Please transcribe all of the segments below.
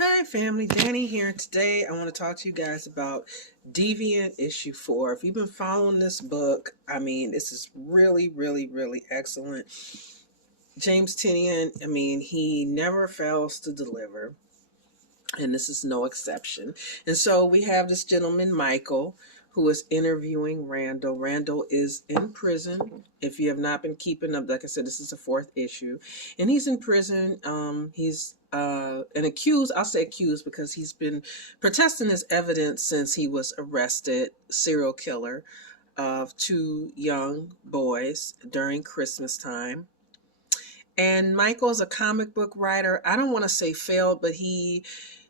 Hi family, Danny here. Today I want to talk to you guys about Deviant Issue 4. If you've been following this book, this is really excellent. James Tinian, he never fails to deliver, and this is no exception. And so we have this gentleman, Michael, who is interviewing Randall. Randall is in prison. If you have not been keeping up, like I said, this is the fourth issue, and he's in prison. He's an accused. I'll say accused because he's been protesting his evidence since he was arrested. Serial killer of two young boys during Christmas time. And Michael's a comic book writer. I don't want to say failed, but he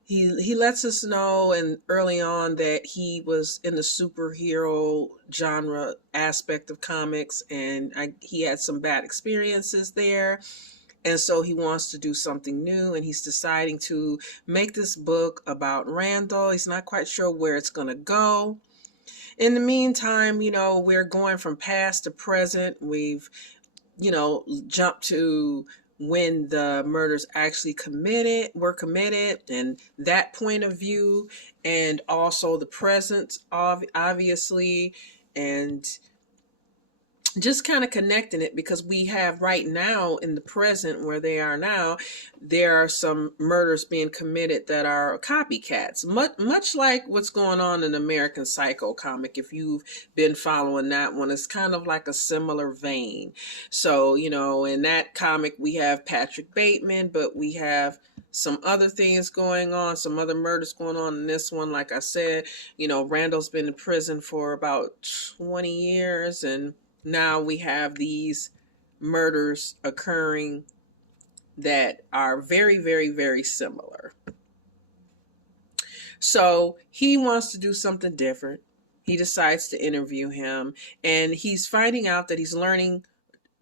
lets us know and early on that he was in the superhero genre aspect of comics, and he had some bad experiences there. And so he wants to do something new, and he's deciding to make this book about Randall. He's not quite sure where it's going to go. In the meantime, we're going from past to present. We've, jumped to when the murders actually were committed, and that point of view, and also the present, obviously, and just kind of connecting it, because we have right now in the present where they are now, there are some murders being committed that are copycats, much like what's going on in American Psycho comic. If you've been following that one, it's kind of like a similar vein. So, in that comic we have Patrick Bateman, but we have some other things going on, some other murders going on in this one. Like I said, Randall's been in prison for about 20 years, and now we have these murders occurring that are very similar. So he wants to do something different. He decides to interview him, and he's finding out that he's learning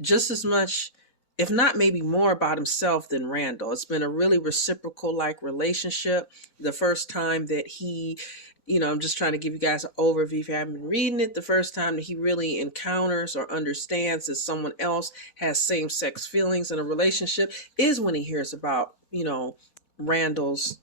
just as much, if not maybe more, about himself than Randall. It's been a really reciprocal-like relationship. The first time that he, I'm just trying to give you guys an overview if you haven't been reading it. The first time that he really encounters or understands that someone else has same-sex feelings in a relationship is when he hears about, Randall's,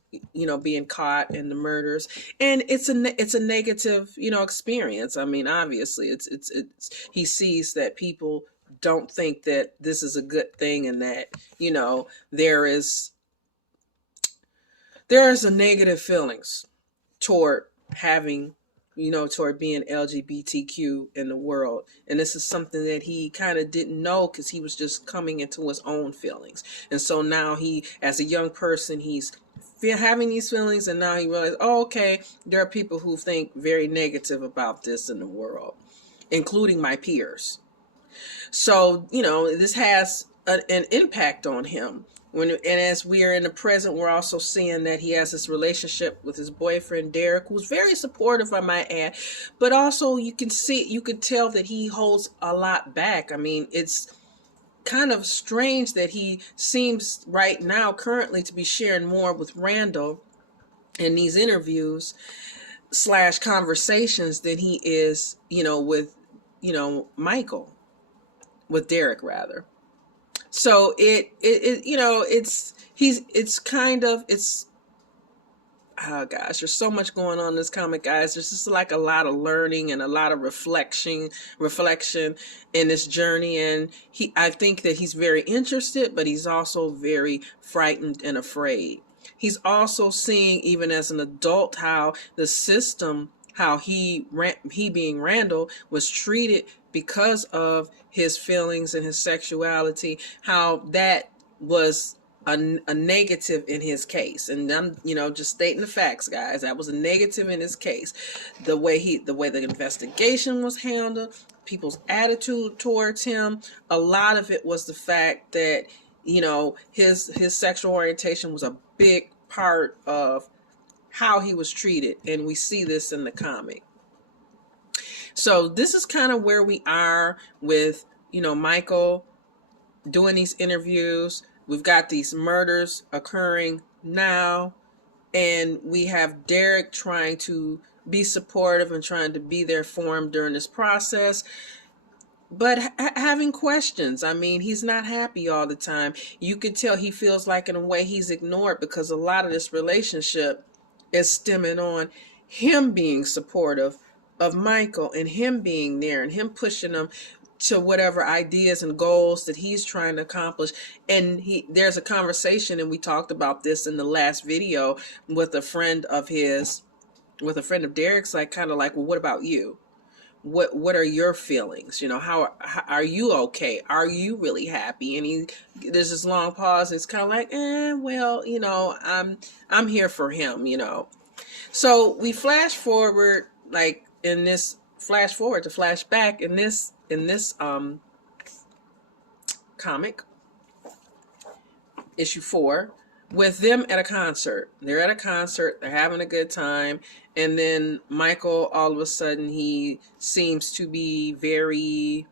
being caught in the murders. And it's a negative, experience. Obviously it's he sees that people don't think that this is a good thing, and that, there is a negative feelings toward having, toward being LGBTQ in the world. And this is something that he kind of didn't know, because he was just coming into his own feelings. And so now he, as a young person, he's having these feelings, and now he realized, okay, there are people who think very negative about this in the world, including my peers. So, this has an impact on him. And as we are in the present, we're also seeing that he has this relationship with his boyfriend, Derek, who's very supportive, I might add. But also you could tell that he holds a lot back. It's kind of strange that he seems right now currently to be sharing more with Randall in these interviews / conversations than he is, with, Michael. With Derek, rather. So oh gosh, there's so much going on in this comic, guys. There's just like a lot of learning and a lot of reflection in this journey. And I think that he's very interested, but he's also very frightened and afraid. He's also seeing, even as an adult, how the system, how he being Randall, was treated because of his feelings and his sexuality, how that was a negative in his case. And I'm, just stating the facts, guys. That was a negative in his case. The way the investigation was handled, people's attitude towards him, a lot of it was the fact that, his sexual orientation was a big part of how he was treated. And we see this in the comic. So this is kind of where we are with, Michael doing these interviews. We've got these murders occurring now, and we have Derek trying to be supportive and trying to be there for him during this process. but having questions. I mean, he's not happy all the time. You could tell he feels like in a way he's ignored, because a lot of this relationship is stemming on him being supportive of Michael and him being there and him pushing him to whatever ideas and goals that he's trying to accomplish. And there's a conversation, and we talked about this in the last video, with a friend of his, with a friend of Derek's, like kind of like, well, what about you? What are your feelings? You know, how are you okay? Are you really happy? And there's this long pause. And it's kind of like, well, you know, I'm here for him, you know. So we flash forward, like in this flash forward to flashback in this comic, issue 4, with them at a concert. They're at a concert, they're having a good time, and then Michael, all of a sudden, he seems to be very,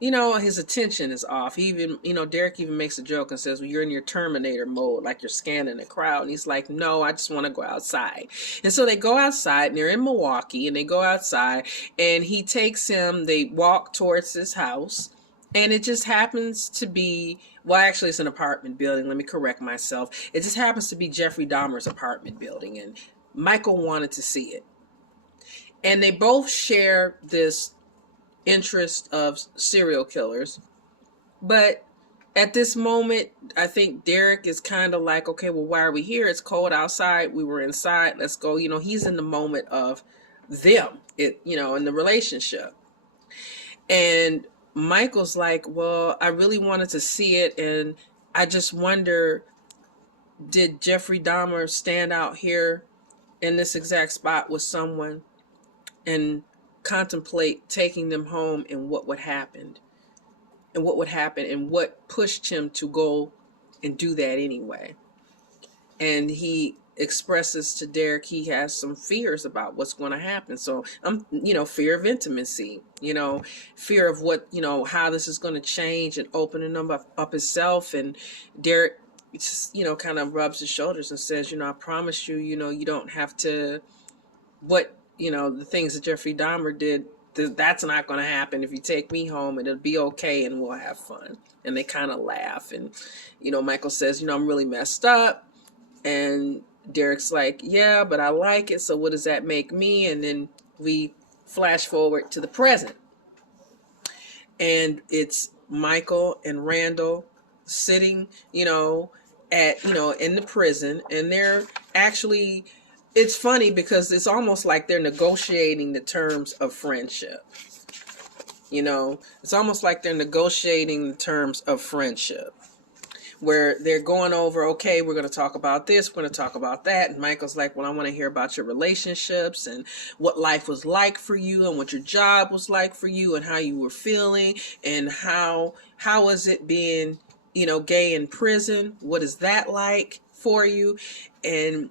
you know, his attention is off. He even, you know, Derek even makes a joke and says, well, you're in your Terminator mode, like you're scanning the crowd. And he's like, no, I just want to go outside. And so they go outside, and they're in Milwaukee, and they go outside, and he takes him, they walk towards his house, and it just happens to be, well, actually, it's an apartment building. Let me correct myself. It just happens to be Jeffrey Dahmer's apartment building, and Michael wanted to see it. And they both share this interest of serial killers. But at this moment, I think Derek is kind of like, okay, well, why are we here? It's cold outside. We were inside. Let's go. You know, he's in the moment of them, you know, in the relationship. And Michael's like, well, I really wanted to see it, and I just wonder, did Jeffrey Dahmer stand out here in this exact spot with someone and contemplate taking them home, and what would happen? And what pushed him to go and do that anyway? And he expresses to Derek he has some fears about what's going to happen. So you know, fear of intimacy, you know, fear of what, you know, how this is going to change, and opening him up himself. And Derek just, you know, kind of rubs his shoulders and says, you know, I promise you, you know, you don't have to, what, you know, the things that Jeffrey Dahmer did, that's not going to happen if you take me home, and it'll be okay, and we'll have fun. And they kind of laugh. And, you know, Michael says, you know, I'm really messed up. And Derek's like, yeah, but I like it, so what does that make me? And then we flash forward to the present. And it's Michael and Randall sitting, you know, in the prison. And they're actually, it's funny because it's almost like they're negotiating the terms of friendship. You know, it's almost like they're negotiating the terms of friendship, where they're going over, okay, we're going to talk about this, we're going to talk about that. And Michael's like, well, I want to hear about your relationships and what life was like for you, and what your job was like for you, and how you were feeling, and how is it being, you know, gay in prison? What is that like for you? And,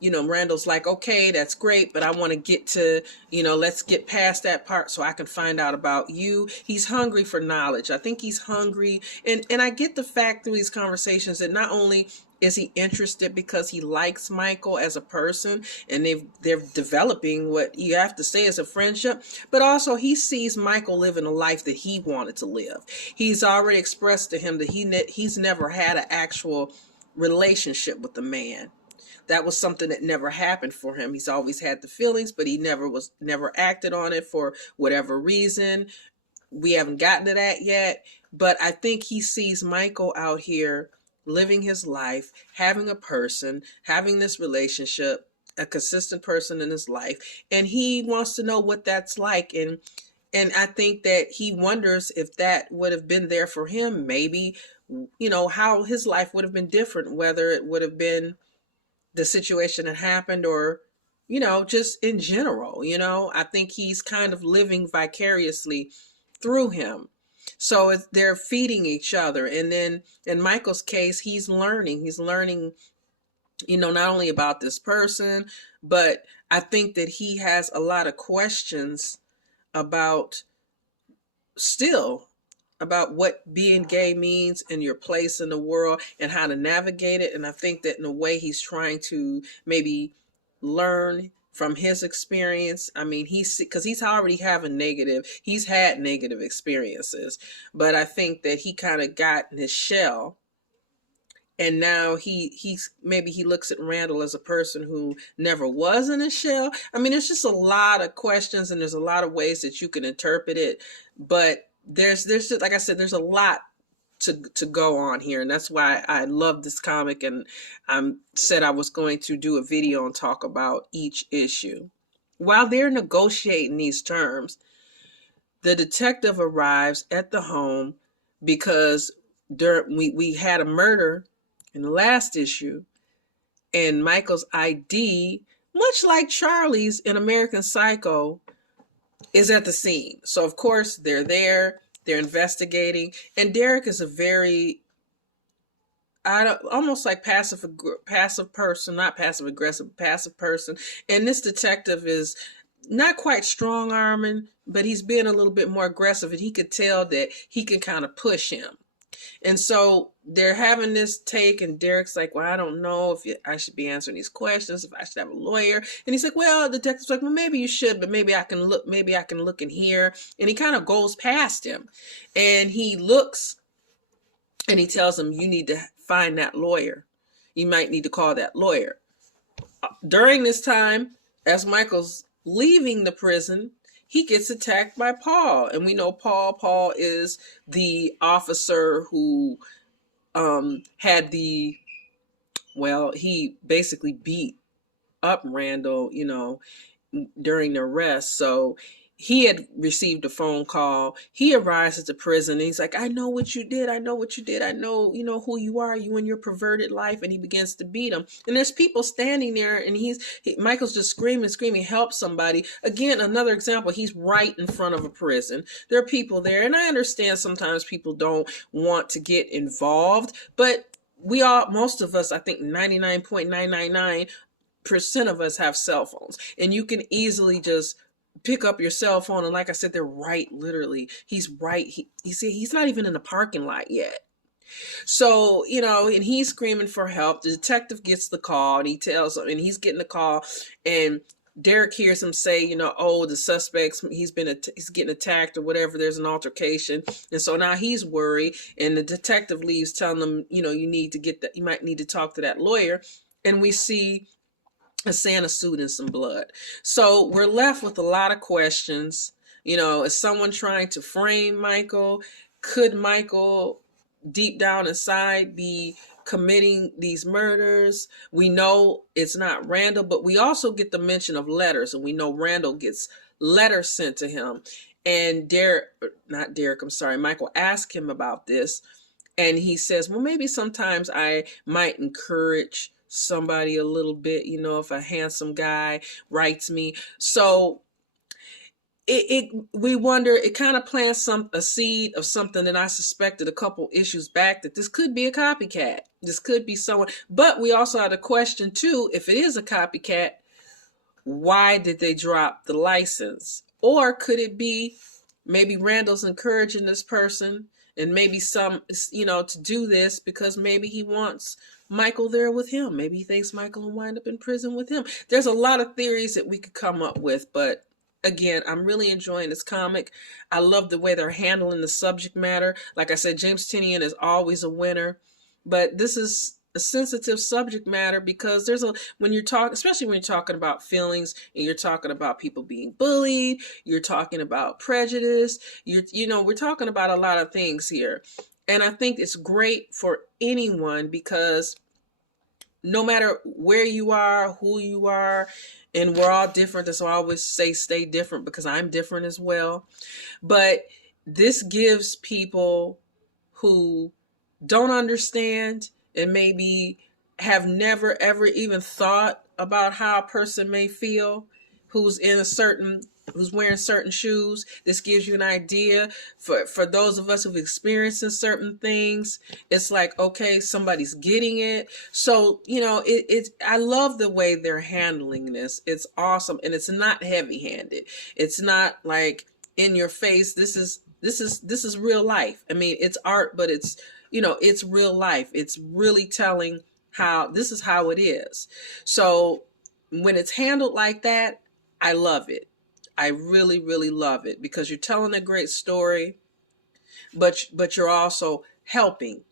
you know, Randall's like, okay, that's great, but I want to get to, you know, let's get past that part so I can find out about you. He's hungry for knowledge. I think he's hungry. And I get the fact through these conversations that not only is he interested because he likes Michael as a person, and they're developing what you have to say as a friendship, but also he sees Michael living a life that he wanted to live. He's already expressed to him that he's never had an actual relationship with a man. That was something that never happened for him. He's always had the feelings, but he never acted on it for whatever reason. We haven't gotten to that yet, but I think he sees Michael out here living his life, having a person, having this relationship, a consistent person in his life, and he wants to know what that's like. And I think that he wonders if that would have been there for him, maybe, you know, how his life would have been different, whether it would have been the situation that happened, or, you know, just in general. You know, I think he's kind of living vicariously through him. So they're feeding each other. And then in Michael's case, he's learning, you know, not only about this person, but I think that he has a lot of questions about what being gay means and your place in the world and how to navigate it. And I think that in a way he's trying to maybe learn from his experience. I mean, because he's already he's had negative experiences, but I think that he kind of got in his shell. And now he's maybe he looks at Randall as a person who never was in a shell. I mean, there's just a lot of questions, and there's a lot of ways that you can interpret it. But there's just, like I said, there's a lot to go on here, and that's why I love this comic, and I said I was going to do a video and talk about each issue. While they're negotiating these terms, the detective arrives at the home because we had a murder in the last issue, and Michael's ID, much like Charlie's in American Psycho, is at the scene. So of course they're there, they're investigating, and Derek is a very, almost like passive person, not passive aggressive, passive person. And this detective is not quite strong arming, but he's being a little bit more aggressive, and he could tell that he can kind of push him. And so they're having this take, and Derek's like, well, I don't know if I should be answering these questions, if I should have a lawyer. And he's like, well, the detective's like, well, maybe you should, but maybe I can look in here. And he kind of goes past him, and he looks, and he tells him, you need to find that lawyer. You might need to call that lawyer. During this time, as Michael's leaving the prison, he gets attacked by Paul. And we know Paul is the officer who he basically beat up Randall, during the arrest. So he had received a phone call. He arrives at the prison, and he's like, I know what you did. I know what you did. I know, who you are, you and your perverted life. And he begins to beat him. And there's people standing there, and Michael's just screaming, help somebody. Again, another example, he's right in front of a prison. There are people there. And I understand sometimes people don't want to get involved, but most of us, I think 99.999% of us have cell phones, and you can easily just pick up your cell phone, and like I said, they're right, literally. He's right. He's not even in the parking lot yet. So, and he's screaming for help. The detective gets the call, and he tells him, and he's getting the call, and Derek hears him say, the suspect's, he's getting attacked or whatever. There's an altercation. And so now he's worried, and the detective leaves telling him, you might need to talk to that lawyer. And we see a Santa suit and some blood. So we're left with a lot of questions. Is someone trying to frame Michael? Could Michael deep down inside be committing these murders? We know it's not Randall, but we also get the mention of letters, and we know Randall gets letters sent to him. And Michael asked him about this, and he says, well, maybe sometimes I might encourage somebody a little bit, if a handsome guy writes me. So we wonder, it kind of plants a seed of something that I suspected a couple issues back, that this could be a copycat. This could be someone. But we also had a question too, if it is a copycat, why did they drop the license? Or could it be maybe Randall's encouraging this person, and maybe to do this because maybe he wants Michael there with him. Maybe he thinks Michael will wind up in prison with him. There's a lot of theories that we could come up with, but again, I'm really enjoying this comic. I love the way they're handling the subject matter. Like I said, James Tynion is always a winner, but this is a sensitive subject matter because especially when you're talking about feelings, and you're talking about people being bullied, you're talking about prejudice, we're talking about a lot of things here. And I think it's great for anyone, because no matter where you are, who you are, and we're all different. That's why I always say stay different, because I'm different as well. But this gives people who don't understand and maybe have never ever even thought about how a person may feel who's wearing certain shoes. This gives you an idea for those of us who've experienced certain things. It's like, okay, somebody's getting it. So, I love the way they're handling this. It's awesome. And it's not heavy-handed. It's not like in your face. This is real life. I mean, it's art, but it's real life. It's really telling how this is how it is. So when it's handled like that, I love it. I really, really love it, because you're telling a great story, but you're also helping,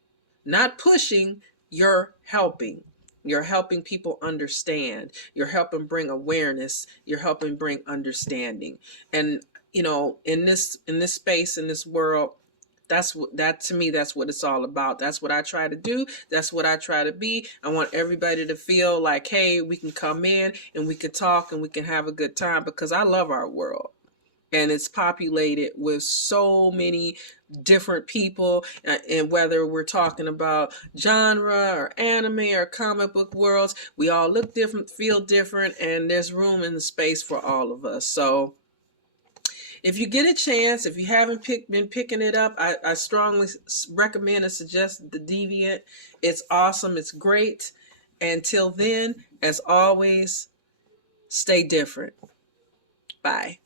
not pushing, you're helping. You're helping people understand. You're helping bring awareness. You're helping bring understanding. And in this space, in this world, that to me, that's what it's all about. That's what I try to do. That's what I try to be. I want everybody to feel like, hey, we can come in and we can talk and we can have a good time, because I love our world. And it's populated with so many different people, and whether we're talking about genre or anime or comic book worlds, we all look different, feel different, and there's room in the space for all of us. So if you get a chance, if you haven't been picking it up, I strongly recommend and suggest the Deviant. It's awesome. It's great. Until then, as always, stay different. Bye.